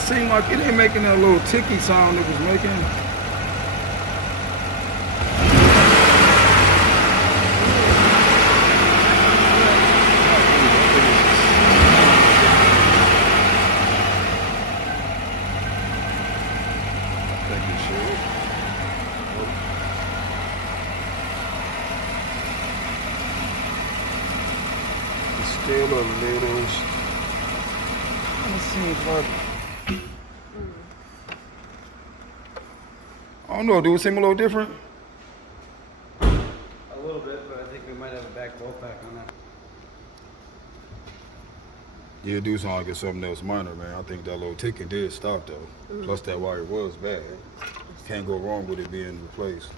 seemed like it ain't making that little ticky sound it was making. Still a little. Let's see if I don't know. Do it seem a little different? A little bit, but I think we might have a back bolt pack on that. Yeah, it do sound like it's something else minor, man. I think that little ticking did stop though. Plus that wire was bad. Can't go wrong with it being replaced.